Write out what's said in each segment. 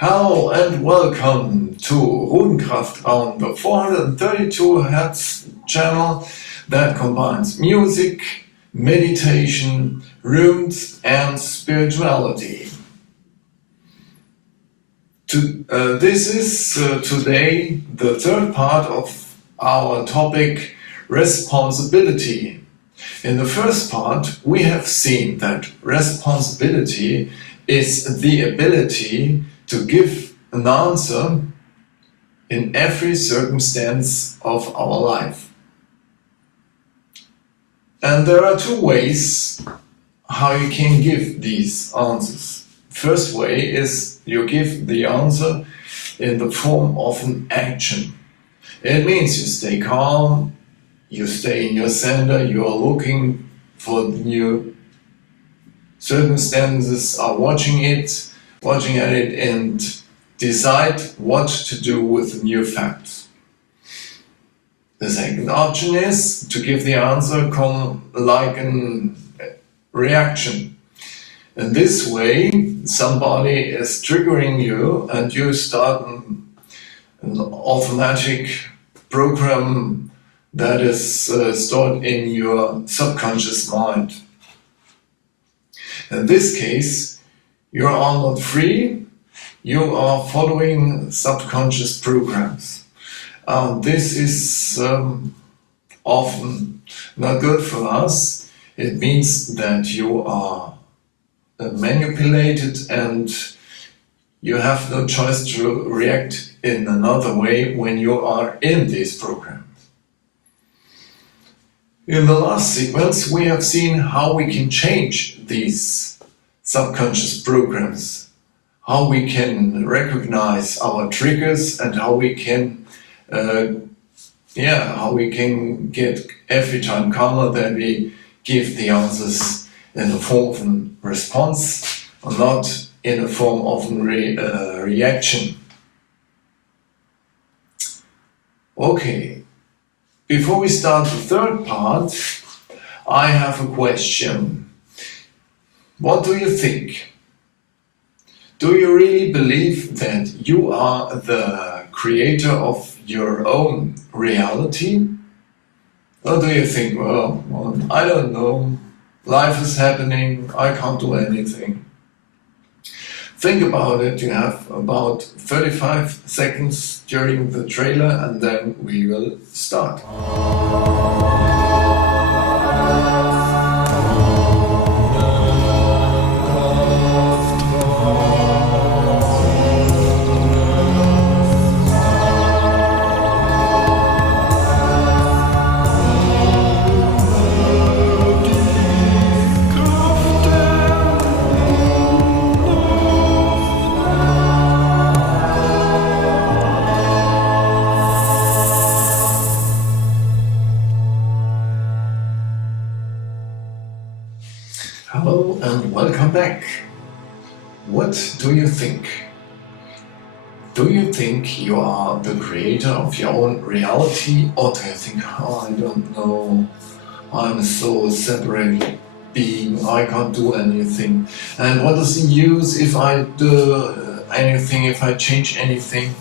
Hello and welcome to Runenkraftraum, the 432 Hertz channel that combines music, meditation, rooms and spirituality. This is today the third part of our topic, responsibility. In the first part, we have seen that responsibility is the ability to give an answer in every circumstance of our life. And there are two ways how you can give these answers. First way is you give the answer in the form of an action. It means you stay calm, you stay in your center, you are looking for the new circumstances, are watching at it and decide what to do with the new facts. The second option is to give the answer like a reaction. In this way, somebody is triggering you and you start an automatic program that is stored in your subconscious mind. In this case, you are not free, you are following subconscious programs. This is often not good for us. It means that you are manipulated and you have no choice to react in another way when you are in these programs. In the last sequence, we have seen how we can change these subconscious programs, how we can recognize our triggers and how we can get every time calmer that we give the answers in the form of a response or not in the form of a reaction. Okay, before we start the third part, I have a question. What do you think? Do you really believe that you are the creator of your own reality? Or do you think, well, I don't know, life is happening, I can't do anything? Think about it, you have about 35 seconds during the trailer and then we will start. Hello and welcome back. What do you think? Do you think you are the creator of your own reality, or do you think, I don't know, I'm so separated being, I can't do anything, and what is the use if I do anything, if I change anything,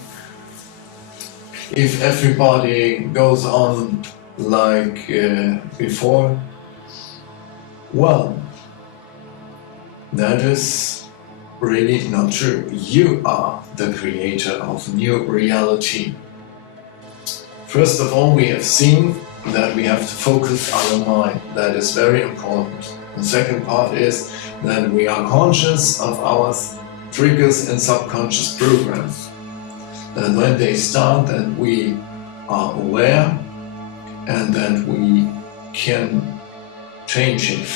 if everybody goes on like before? Well, that is really not true. You are the creator of new reality. First of all, we have seen that we have to focus our mind. That is very important. The second part is that we are conscious of our triggers and subconscious programs. That when they start, that we are aware and that we can change it.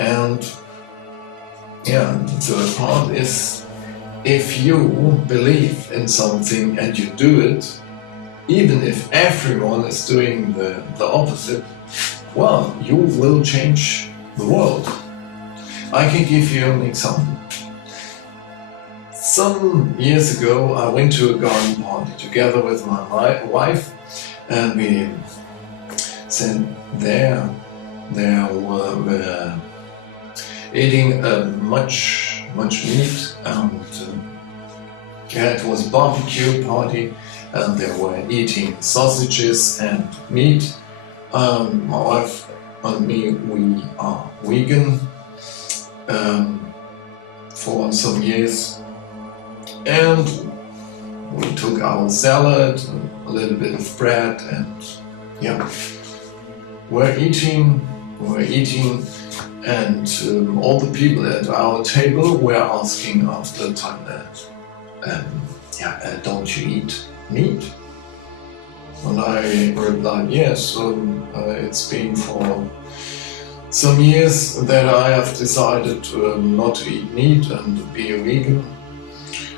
And the third part is, if you believe in something and you do it, even if everyone is doing the opposite, well, you will change the world. I can give you an example. Some years ago, I went to a garden party together with my wife, and we sat there were eating a much much meat, and it was a barbecue party, and they were eating sausages and meat. My wife and me, we are vegan for some years, and we took our salad, a little bit of bread, and we're eating, and all the people at our table were asking after time that, don't you eat meat? And I replied, yes, it's been for some years that I have decided not to eat meat and be a vegan.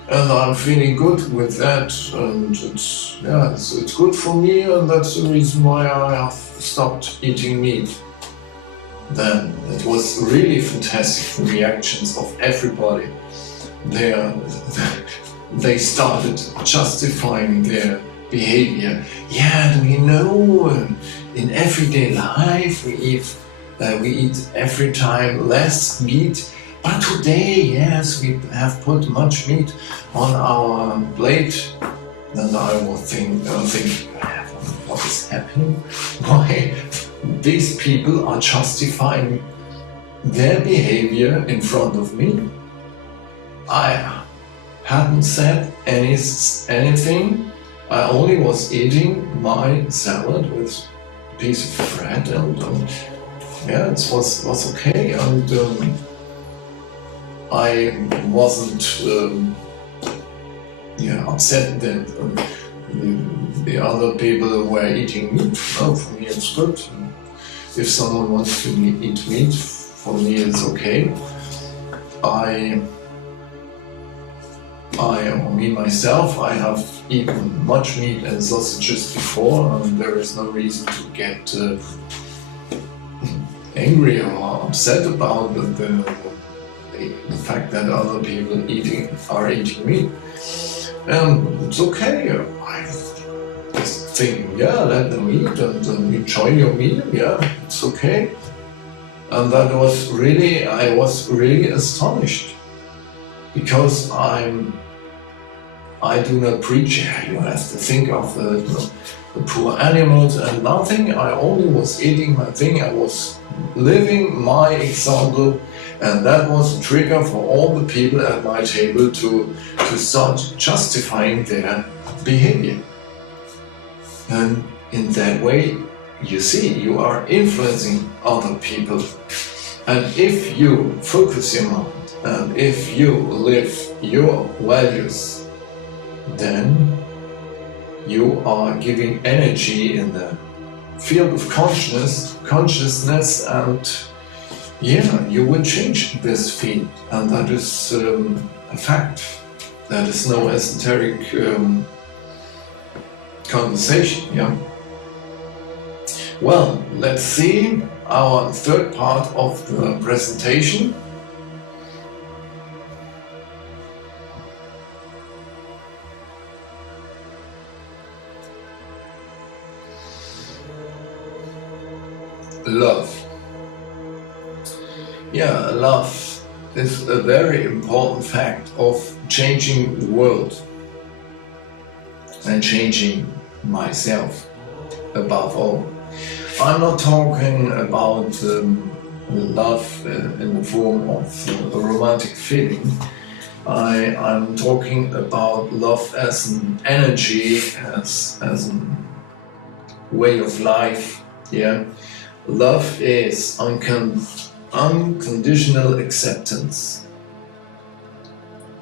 And I'm feeling good with that, and it's good for me, and that's the reason why I have stopped eating meat. Then it was really fantastic, the reactions of everybody. They started justifying their behavior. Yeah, do you know, in everyday life we eat every time less meat, but today, yes, we have put much meat on our plate. And I was thinking, what is happening? Why these people are justifying their behavior in front of me? I hadn't said anything. I only was eating my salad with a piece of bread, and it was okay. And I wasn't upset that the other people were eating meat. No, for me it's good. If someone wants to eat meat, for me it's okay. Myself, I have eaten much meat and sausages before, and there is no reason to get angry or upset about the fact that other people are eating meat. And it's okay. I just think, let them eat and enjoy your meal. It's okay. And I was really astonished, because I do not preach. You have to think of the poor animals and nothing. I only was eating my thing. I was living my example, and that was a trigger for all the people at my table to start justifying their behavior. And in that way, you see, you are influencing other people. And if you focus your mind, and if you live your values, then you are giving energy in the field of consciousness, and you will change this field, and that is a fact. That is no esoteric conversation. Well, let's see our third part of the presentation. Love. Love is a very important fact of changing the world and changing myself above all. I'm not talking about love in the form of a romantic feeling. I'm talking about love as an energy, as a way of life. Love is unconditional acceptance.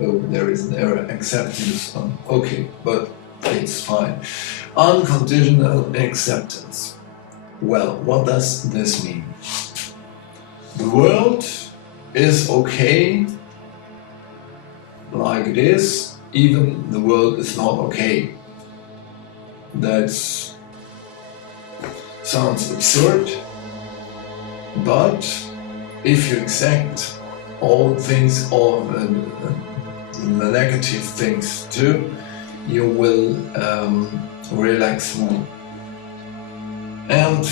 Oh, there is an error. Acceptance. Okay, but it's fine. Unconditional acceptance. Well, what does this mean? The world is okay like it is, even the world is not okay. That sounds absurd, but if you accept all things, all the negative things too, you will relax more. And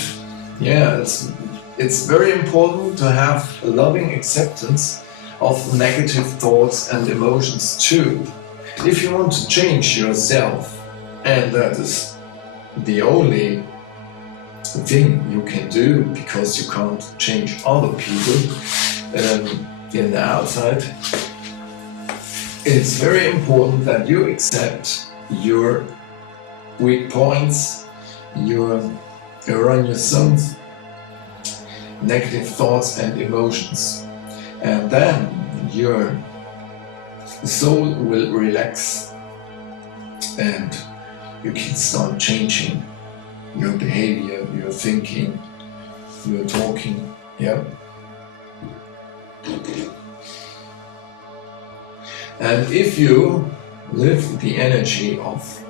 it's very important to have a loving acceptance of negative thoughts and emotions too. If you want to change yourself, and that is the only thing you can do, because you can't change other people in the outside, it's very important that you accept your weak points, your zones, negative thoughts and emotions, and then your soul will relax and you can start changing your behavior, your thinking, your talking, yeah. And if you live the energy of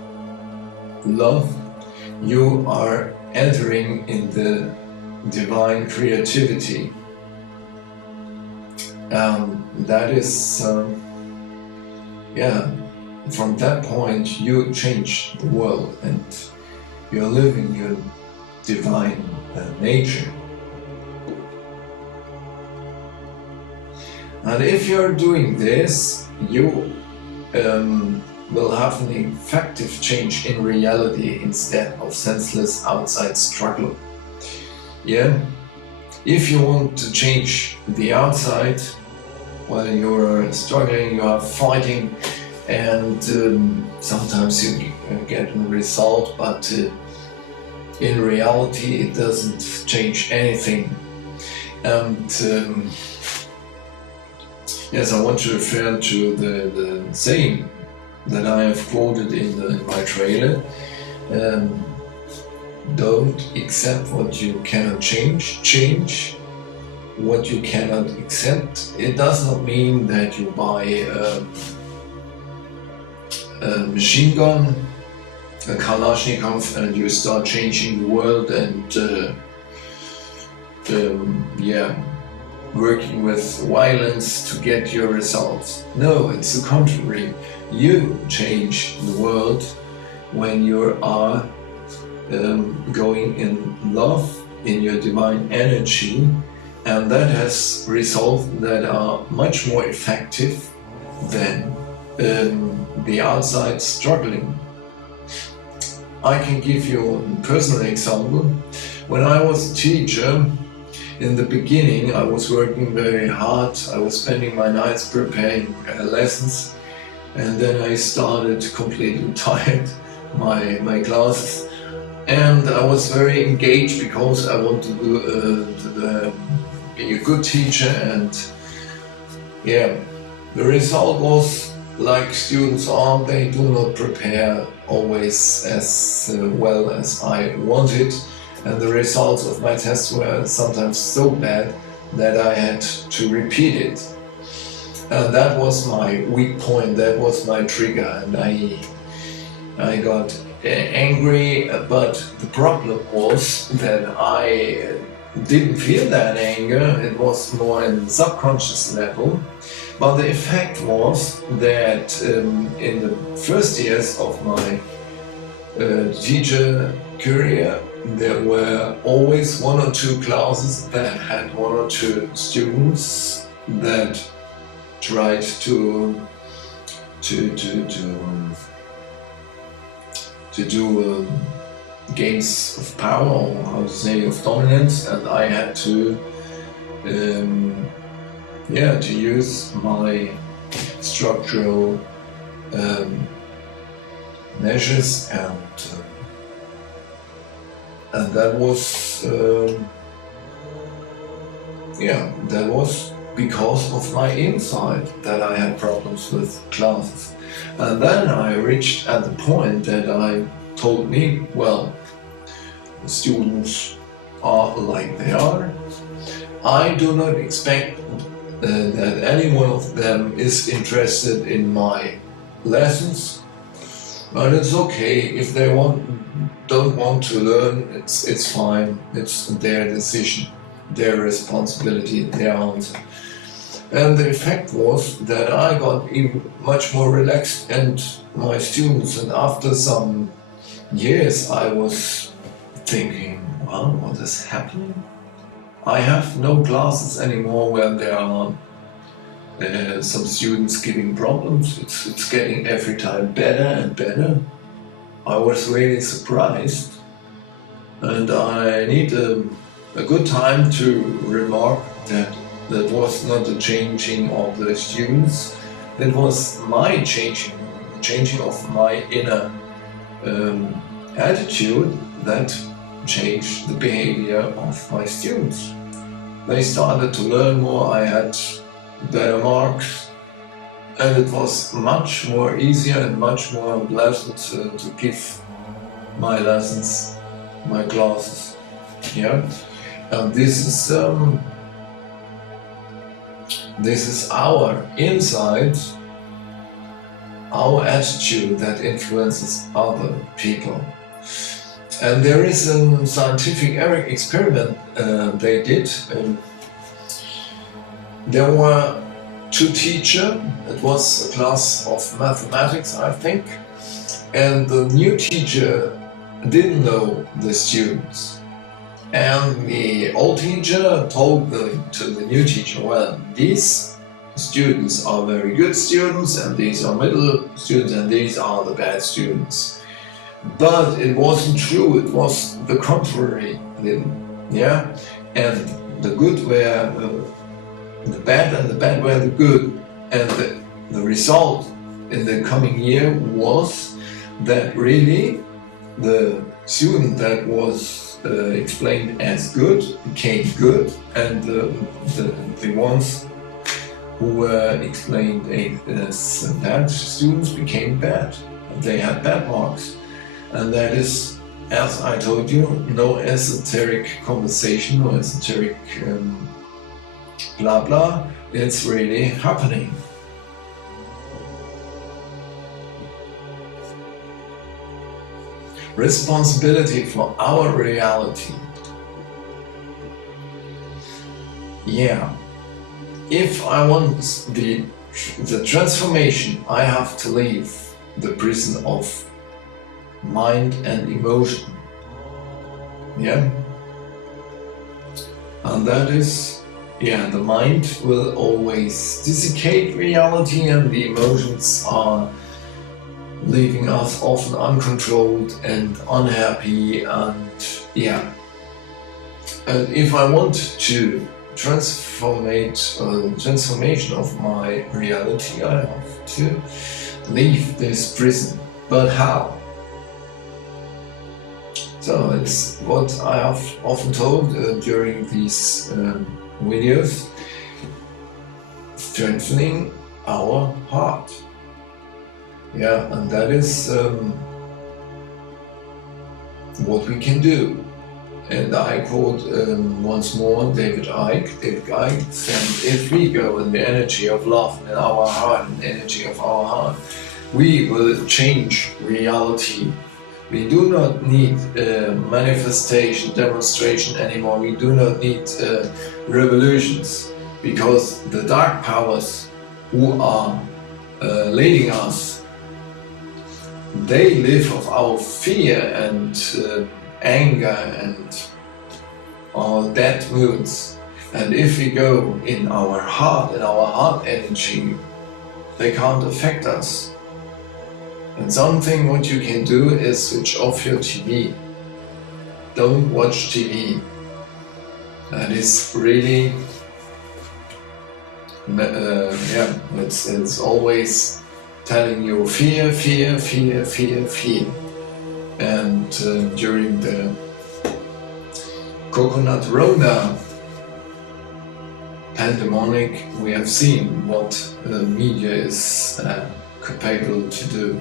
love, you are entering in the divine creativity. That is, from that point you change the world and you're living your divine nature. And if you're doing this, you will have an effective change in reality instead of senseless outside struggle. Yeah? If you want to change the outside, while you're struggling, you are fighting, and sometimes you get a result, but in reality it doesn't change anything. And yes, I want to refer to the saying that I have quoted in my trailer. Don't accept what you cannot change, change what you cannot accept. It does not mean that you buy a machine gun, a Kalashnikov, and you start changing the world and working with violence to get your results. No, it's the contrary. You change the world when you are going in love, in your divine energy, and that has results that are much more effective than the outside struggling. I can give you a personal example. When I was a teacher, in the beginning I was working very hard. I was spending my nights preparing lessons, and then I started completely tired my classes, and I was very engaged because I wanted to be a good teacher, and the result was like students are, they do not prepare always as well as I wanted, and the results of my tests were sometimes so bad that I had to repeat it. And that was my weak point, that was my trigger, and I got angry, but the problem was that I didn't feel that anger, it was more in the subconscious level. But the effect was that in the first years of my teacher career, there were always one or two classes that had one or two students that tried to do games of power, or how to say, of dominance, and I had to use my structural measures, and that was because of my inside that I had problems with classes. And then I reached at the point that I told me, well, the students are like they are. I do not expect that any one of them is interested in my lessons, but it's okay if they don't want to learn. It's fine. It's their decision, their responsibility, their answer. And the effect was that I got even much more relaxed, and my students, and after some years I was thinking, well, what is happening? I have no classes anymore where there are some students giving problems. It's getting every time better and better. I was really surprised, and I need a good time to remark that that was not the changing of the students, that was my changing of my inner attitude that changed the behavior of my students. They started to learn more, I had better marks, and it was much more easier and much more pleasant to give my lessons, my classes. Yeah, and this is our insight, our attitude that influences other people. And there is a scientific experiment they did. There were two teachers. It was a class of mathematics, I think, and the new teacher didn't know the students. And the old teacher told to the new teacher, well, these students are very good students, and these are middle students, and these are the bad students. But it wasn't true, it was the contrary. Yeah? And the good were the bad, and the bad were the good. And the result in the coming year was that really the student that was explained as good became good, and the ones who were explained as bad students became bad. They had bad marks. And that is, as I told you, no esoteric conversation, no esoteric blah blah. It's really happening. Responsibility for our reality. Yeah. If I want the transformation, I have to leave the prison of mind and emotion. Yeah. And that is, yeah, the mind will always dissipate reality, and the emotions are leaving us often uncontrolled and unhappy, and yeah. And if I want to transformation of my reality, I have to leave this prison. But how? So it's what I have often told during these videos: strengthening our heart. Yeah, and that is what we can do. And I quote once more David Icke. David Icke said, if we go in the energy of love in our heart, in the energy of our heart, we will change reality. We do not need manifestation, demonstration anymore. We do not need revolutions, because the dark powers who are leading us, they live of our fear and anger and our dead moods. And if we go in our heart, in our heart energy, they can't affect us. And something what you can do is switch off your TV. Don't watch TV. That is really, it's always telling you fear, fear, fear, fear, fear. And during the coconut Rona pandemonic, we have seen what the media is capable to do.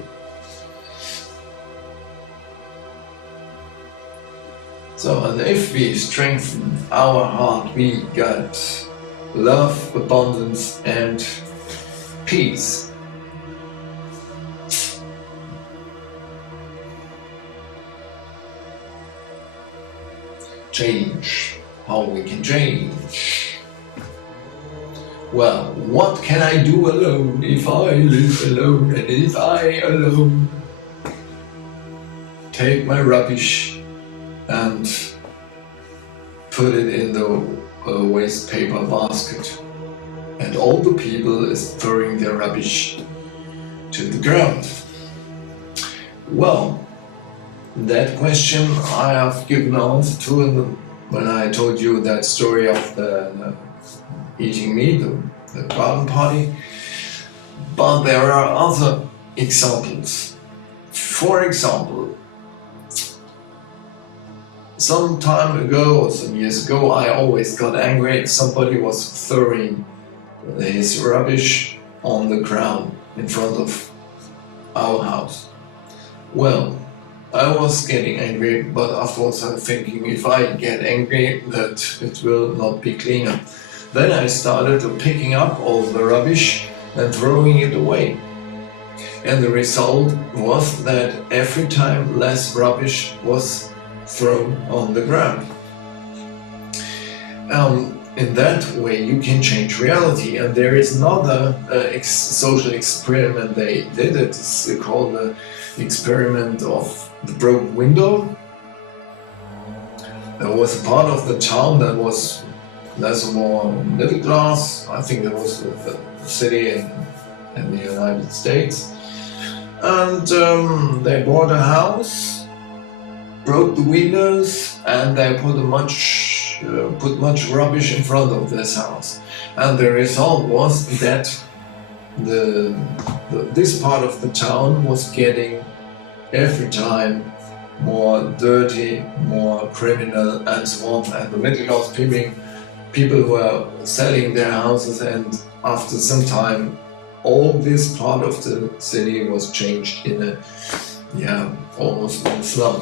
So, and if we strengthen our heart, we got love, abundance, and peace. Change. How we can change? Well, what can I do alone if I live alone, and if I alone take my rubbish and put it in the waste paper basket? and all the people is throwing their rubbish to the ground. Well, that question I have given answer to when I told you that story of the eating meat, the garden party. But there are other examples. For example, some time ago or some years ago, I always got angry if somebody was throwing his rubbish on the ground in front of our house. Well, I was getting angry, but afterwards I'm thinking, if I get angry, that it will not be cleaner. Then I started picking up all the rubbish and throwing it away. And the result was that every time less rubbish was thrown on the ground. In that way you can change reality, and there is another social experiment they did. It's called the experiment of the broken window. There was a part of the town that was less or more middle class. I think it was a city in the United States. And they bought a house, broke the windows, and they put much rubbish in front of this house. And the result was that this part of the town was getting every time more dirty, more criminal, and so on. And the middle class people were selling their houses, and after some time all this part of the city was changed in almost a slum.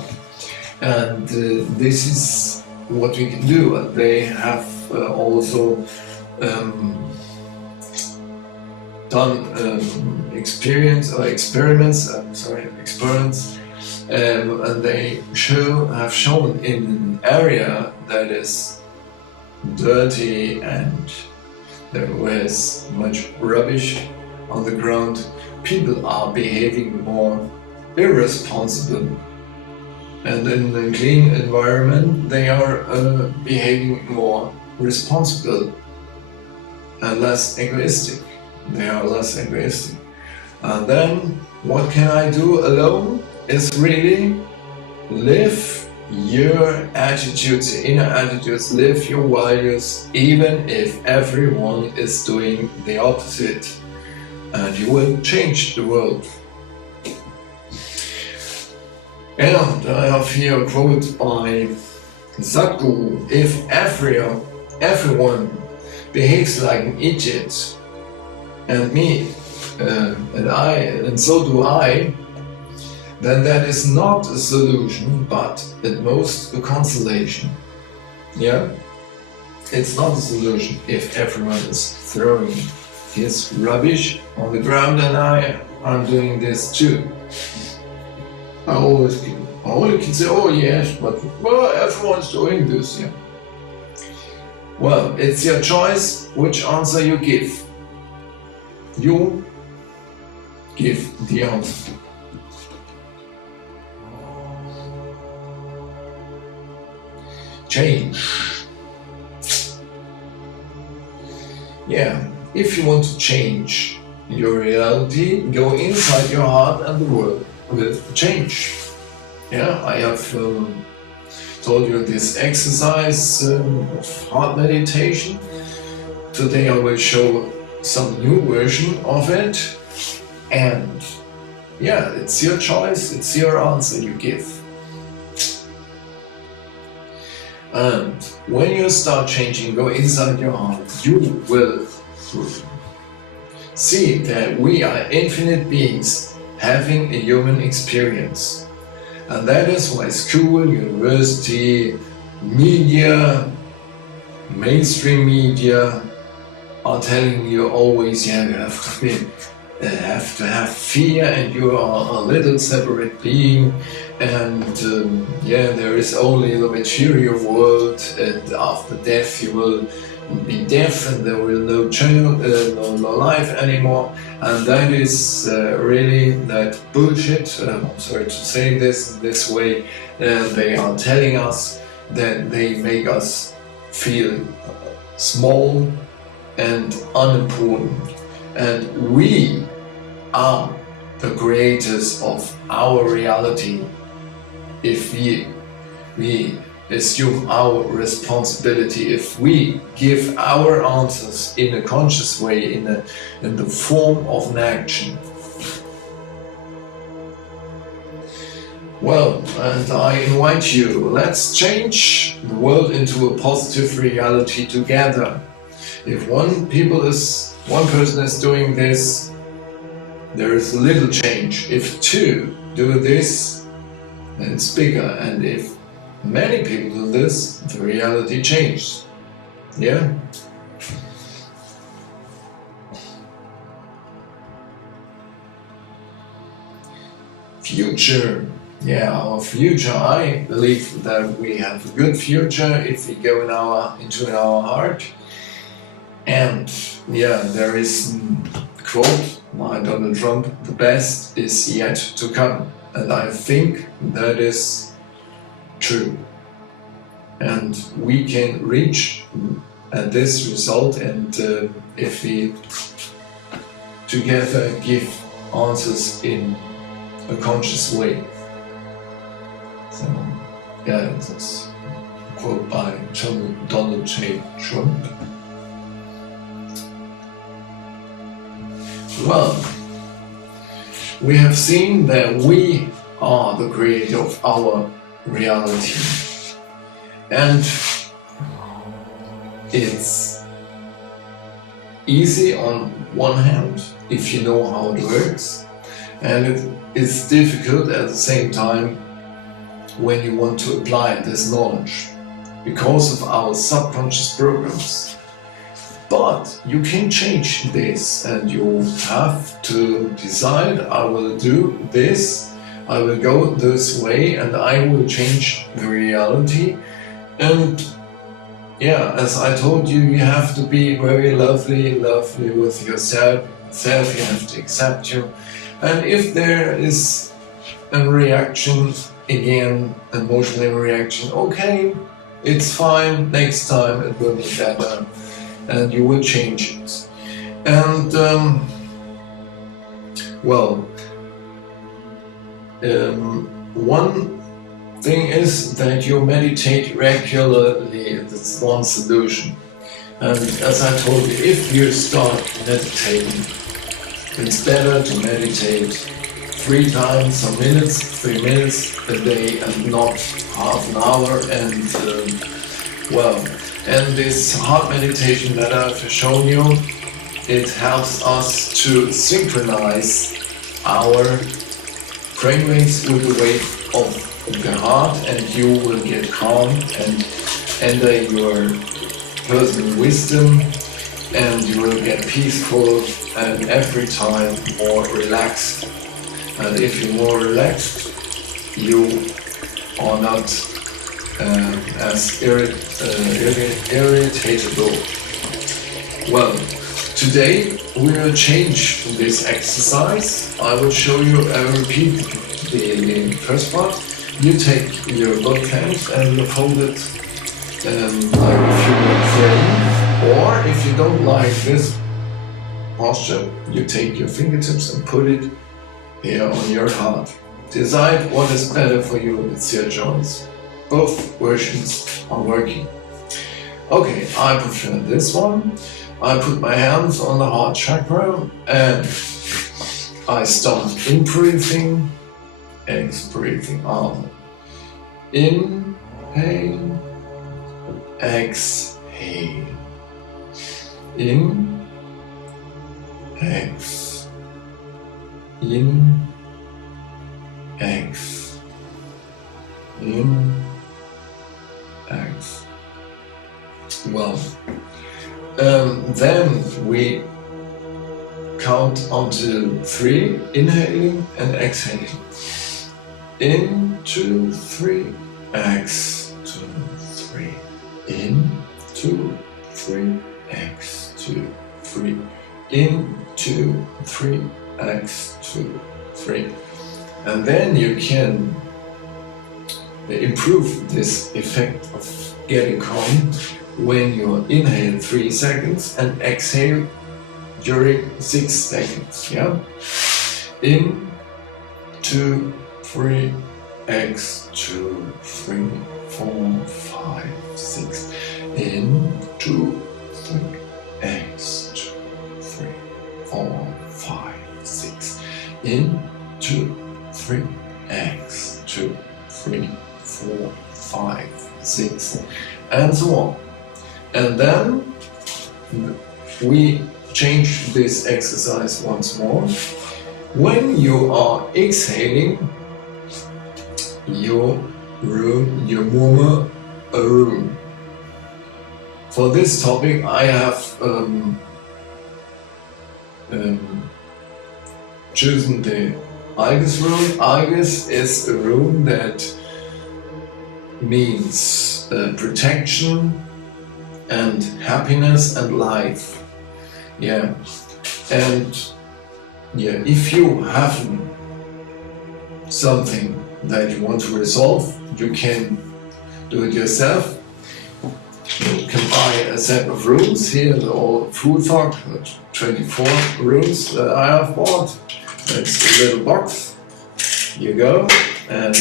And this is what we can do. They have also done experiments, and they have shown in an area that is dirty and there was much rubbish on the ground, people are behaving more irresponsible. And in a clean environment, they are behaving more responsible and less egoistic. They are less egoistic. And then, what can I do alone? Is really live your attitudes, your inner attitudes, live your values, even if everyone is doing the opposite. And you will change the world. And I have here a quote by Thankyou: if everyone behaves like an idiot, and me, and so do I, then that is not a solution, but at most a consolation. Yeah? It's not a solution if everyone is throwing his rubbish on the ground, and I'm doing this too. I only can say, oh yes, but well, everyone's doing this, yeah. Well, it's your choice which answer you give. You give the answer. Change. Yeah, if you want to change your reality, go inside your heart and the world will change. Yeah, I have told you this exercise of heart meditation. Today I will show some new version of it, and yeah, it's your choice, it's your answer you give. And when you start changing, go inside your heart, you will see that we are infinite beings having a human experience. And that is why school, university, media, mainstream media are telling you always, yeah, you have to have fear, and you are a little separate being, and there is only the material world, and after death you will be deaf and there will no life anymore. And that is really that bullshit. I'm sorry to say this way. They are telling us that they make us feel small and unimportant. And we are the creators of our reality if we assume our responsibility, if we give our answers in a conscious way, in the form of an action. Well, and I invite you, let's change the world into a positive reality together. If one person is doing this, there is little change. If two do this, then it's bigger. And if many people do this, the reality changes. Yeah? Future. Yeah, our future. I believe that we have a good future if we go into our heart. And yeah, there is a quote by Donald Trump, the best is yet to come. And I think that is true. And we can reach this result, and if we together give answers in a conscious way. So, yeah, that's a quote by Donald J. Trump. Well, we have seen that we are the creator of our reality. And it's easy on one hand if you know how it works, and it is difficult at the same time when you want to apply this knowledge because of our subconscious programs. But you can change this, and you have to decide, I will do this, I will go this way, and I will change the reality. And yeah, as I told you, you have to be very lovely with yourself. You have to accept you. And if there is a reaction, again, emotional reaction, okay, it's fine, next time it will be better. And you will change it. And one thing is that you meditate regularly. That's one solution. And as I told you, if you start meditating, it's better to meditate 3 times, some minutes, 3 minutes a day, and not half an hour. And this heart meditation that I've shown you, it helps us to synchronize our brainwaves with the wave of the heart, and you will get calm and enter your personal wisdom, and you will get peaceful and every time more relaxed. And if you're more relaxed, you are not as irritatable. Well, today we will change this exercise. I will show you, I will repeat the first part. You take your both hands and you fold it like if you were praying, or if you don't like this posture, you take your fingertips and put it here on your heart. Decide what is better for you, it's your choice. Both versions are working. Okay, I prefer this one. I put my hands on the heart chakra and I start in-breathing, ex-breathing out. Inhale, exhale. In, ex. In, ex. In, ex. Well, then we count until 3, inhaling and exhaling. In, 2, 3, X, 2, 3. In, 2, 3, X, 2, 3. In, 2, 3, X, 2, 3. And then you can improve this effect of getting calm when you inhale 3 seconds and exhale during 6 seconds. Yeah? In, 2, 3, X, 2, 3, 4, 5, 6. In, 2, 3, X, 2, 3, 4, 5, 6. In, 2, 3, X, 2, 3, 4, 5, 6, and so on. And then we change this exercise once more. When you are exhaling, you murmur a rune. For this topic, I have chosen the Algus rune. Algus is a rune that means protection and happiness and life. Yeah, and yeah, if you have something that you want to resolve, you can do it yourself. You can buy a set of runes. Here are all food talk, 24 runes that I have bought. It's a little box. Here you go. And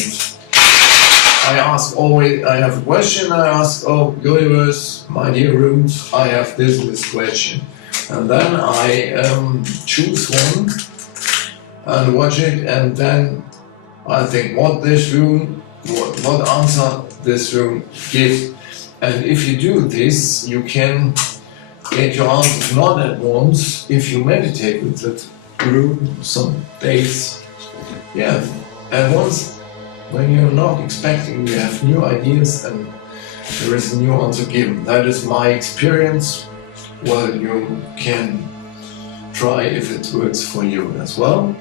I have a question. I ask, oh, universe, my dear runes, I have this question. And then I choose one and watch it, and then I think what answer this rune gives. And if you do this, you can get your answers not at once if you meditate with that rune some days. Yeah, and once when you're not expecting, you have new ideas and there is a new answer given. That is my experience. Well, you can try if it works for you as well.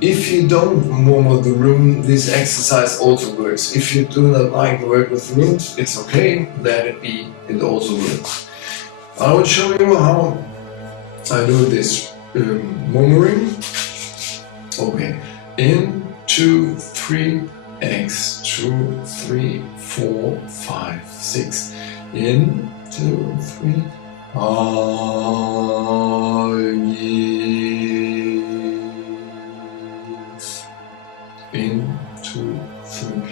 If you don't murmur the rune, this exercise also works. If you do not like to work with runes, it's okay, let it be, it also works. I will show you how I do this murmuring. Okay, in, 2, 3, X, 2, 3, 4, 5, 6. In, 2, 3, in, 2, 3,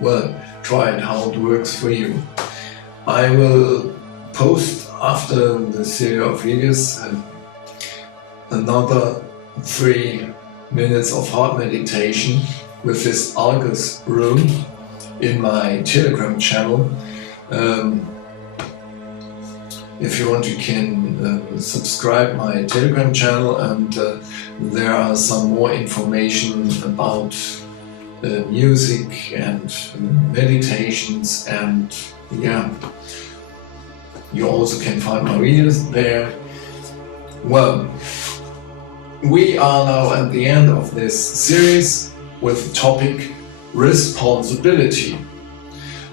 Well, try it how it works for you. I will post after the series of videos another 3 minutes of heart meditation with this Algus rune in my Telegram channel. If you want, you can subscribe my Telegram channel, and there are some more information about music and meditations, and yeah, you also can find my videos there. Well, we are now at the end of this series with the topic responsibility.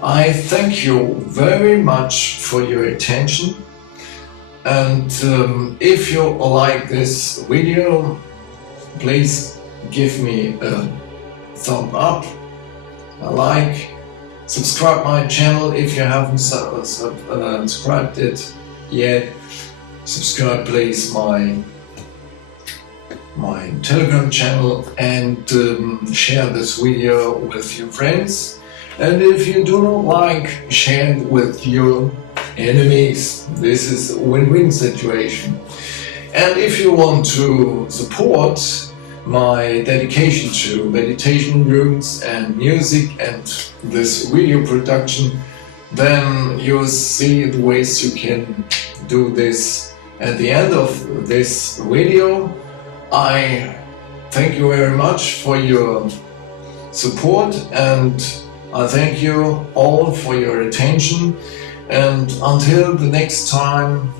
I thank you very much for your attention, and if you like this video, please give me a thumb up, a like, subscribe my channel if you haven't subscribed it yet. Subscribe please my Telegram channel, and share this video with your friends. And if you do not like, share it with your enemies. This is a win-win situation. And if you want to support my dedication to meditation rooms and music and this video production, then you'll see the ways you can do this. At the end of this video, I thank you very much for your support, and I thank you all for your attention, and until the next time,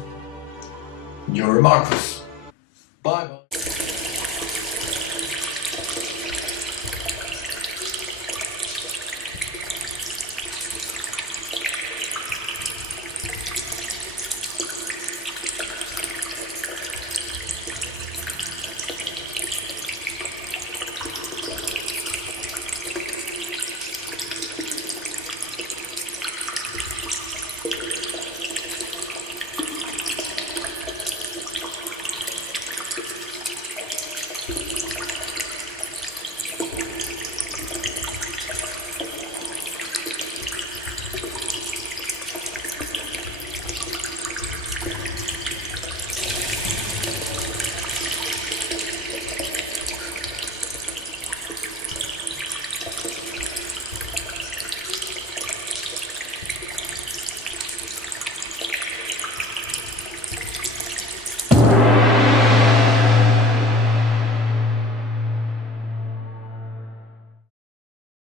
you're Markus. Bye bye.